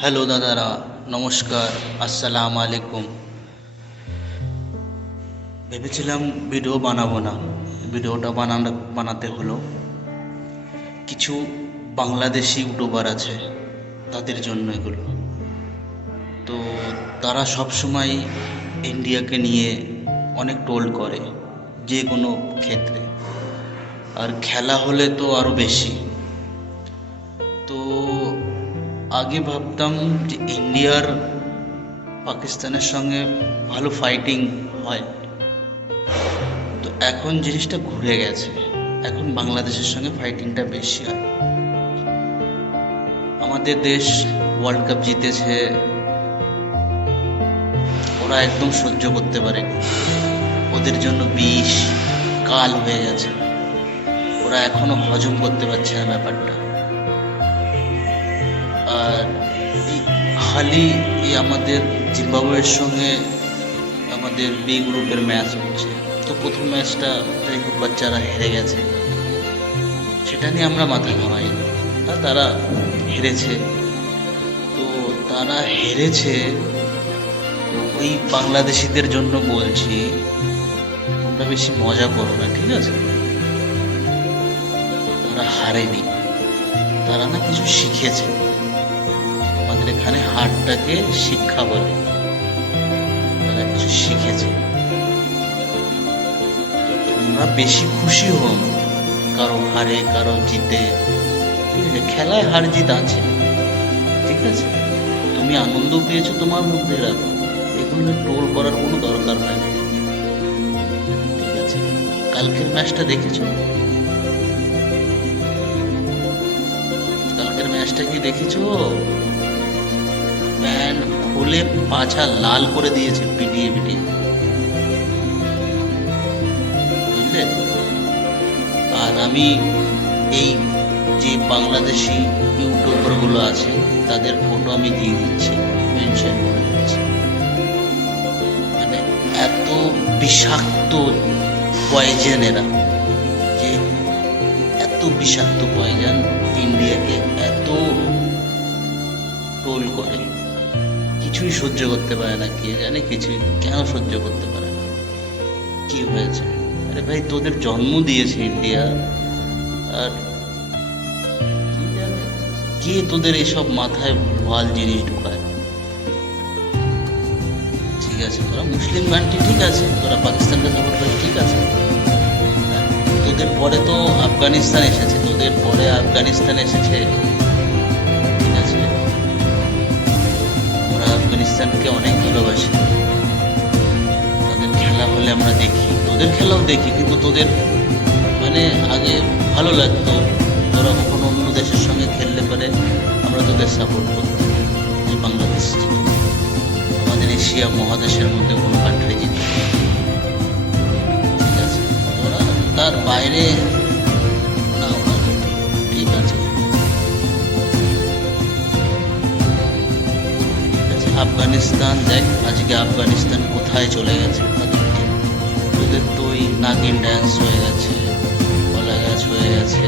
Hello দাদারা, নমস্কার, আসসালামু আলাইকুম। ভেবেছিলাম ভিডিও বানাবো না, ভিডিওটা বানাতে হলো। কিছু বাংলাদেশি ইউটিউবার আছে, তাদের জন্য এগুলো। তো তারা সব সময় ইন্ডিয়াকে নিয়ে অনেক ট্রোল করে, যে কোনো ক্ষেত্রে, আর খেলা হলে তো আরও বেশি। তো আগে ভাবতাম যে ইন্ডিয়ার পাকিস্তানের সঙ্গে ভালো ফাইটিং হয়, তো এখন জিনিসটা ঘুরে গেছে। এখন বাংলাদেশের সঙ্গে ফাইটিংটা বেশি হয়। আমাদের দেশ ওয়ার্ল্ড কাপ জিতেছে, ওরা একদম সহ্য করতে পারেনি। ওদের জন্য বিষ কাল হয়ে গেছে, ওরা এখনো হজম করতে পারছে না ব্যাপারটা। আর এই হালই আমাদের জিম্বাবুয়ের সঙ্গে আমাদের বি গ্রুপের ম্যাচ হচ্ছে। তো প্রথম ম্যাচটা যাই হোক বাচ্চারা হেরে গেছে, সেটা নিয়ে আমরা মাথা ঘামাই। আর তারা হেরেছে, তো তারা হেরেছে। তো ওই বাংলাদেশিদের জন্য বলছি, তোমরা বেশি মজা করো না, ঠিক আছে? তারা হারেনি, তারা না কিছু শিখেছে। আমাদের এখানে হারটাকে শিক্ষা বলে, তারা কিছু শিখেছে। তোমরা বেশি খুশি হও না কারো হারে কারো জিতে, খেলায় হার জিত আছে, ঠিক আছে? তুমি আনন্দ পেয়েছো, তোমার মধ্যে রাখো, এগুলো ট্রোল করার কোনো দরকার হয় না, ঠিক আছে? কালকের ম্যাচটা দেখেছো? কালকের ম্যাচটা কি দেখেছো? প্যান্ট খুলে পাছা লাল করে দিয়েছে পিটিয়ে পিটিয়ে, বুঝলে? আর আমি এই যে বাংলাদেশি ইউটিউবারগুলো আছে, তাদের ফটো আমি দিয়ে দিচ্ছি, মেনশন করে দিচ্ছি। মানে এত বিষাক্ত পয়জন এরা, যে এত বিষাক্ত পয়জন ইন্ডিয়াকে এত ট্রোল করে, কিছুই সহ্য করতে পারে না। কে জানে কিছুই কেন সহ্য করতে পারে না, কি হয়েছে? আরে ভাই, তোদের জন্ম দিয়েছে ইন্ডিয়া, আর কি জানে কে তোদের এইসব মাথায় ভুলভাল জিনিস ঢুকায়। ঠিক আছে, তোরা মুসলিম কান্ট্রি, ঠিক আছে, তোরা পাকিস্তানকে সাপোর্ট করিস, ঠিক আছে। তোদের পরে তো আফগানিস্তান এসেছে, তোদের পরে আফগানিস্তান এসেছে, ঠিক আছে? আমরা আফগানিস্তানকে অনেক ভালোবাসি, তাদের খেলা হলে আমরা দেখি, তোদের খেলাও দেখি, কিন্তু তোদের মানে আগে ভালো লাগতো, তোরা কখনো অন্য দেশের সঙ্গে খেললে পারে আমরা তোদের সাপোর্ট করতাম, যে বাংলাদেশ জিতবে, আমাদের এশিয়া মহাদেশের মধ্যে কোনো কান্ট্রি জিতবে, ঠিক আছে? তোরা তার বাইরে না, ওরা ঠিক আছে, ঠিক আছে। আফগানিস্তান দেখ আজকে আফগানিস্তান কোথায় চলে গেছে, তোদের তো ওই নাগিন ড্যান্স হয়ে গেছে, কলা গাছ হয়ে গেছে,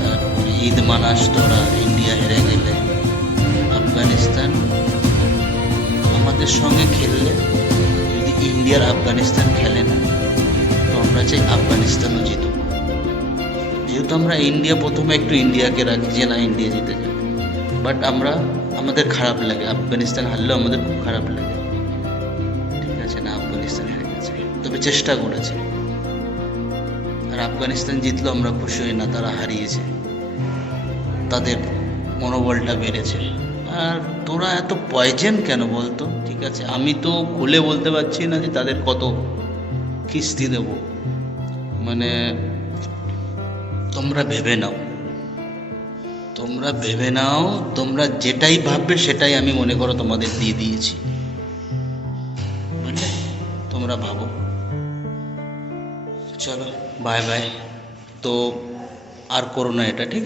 তারপরে ঈদ মানাস তোরা ইন্ডিয়া হেরে গেলে। আফগানিস্তান আমাদের সঙ্গে খেললে, যদি ইন্ডিয়ার আফগানিস্তান খেলে না, তো আমরা চাই আফগানিস্তানও জিতুক। যেহেতু আমরা ইন্ডিয়া, প্রথমে একটু ইন্ডিয়াকে রাখি যে না ইন্ডিয়া জিতে যাবে, বাট আমাদের খারাপ লাগে, আফগানিস্তান হারলেও আমাদের খুব খারাপ লাগে, ঠিক আছে? না, আফগানিস্তান হেরে গেছে, তবে চেষ্টা করেছে। আর আফগানিস্তান জিতলো আমরা খুশি হই না, তারা হারিয়েছে, তাদের মনোবলটা বেড়েছে। আর তোরা এত পয়জন কেন বলতো? ঠিক আছে, আমি তো খুলে বলতে পারছি না যে তাদের কত কিস্তি দেব, মানে তোমরা ভেবে নাও, তোমরা ভেবে নাও, তোমরা যেটাই ভাববে সেটাই আমি মনে করো তোমাদের দিয়ে দিয়েছি, বুঝলে? তোমরা ভাবো। চলো, বাই বাই। তো আর করো না এটা, ঠিক আছে?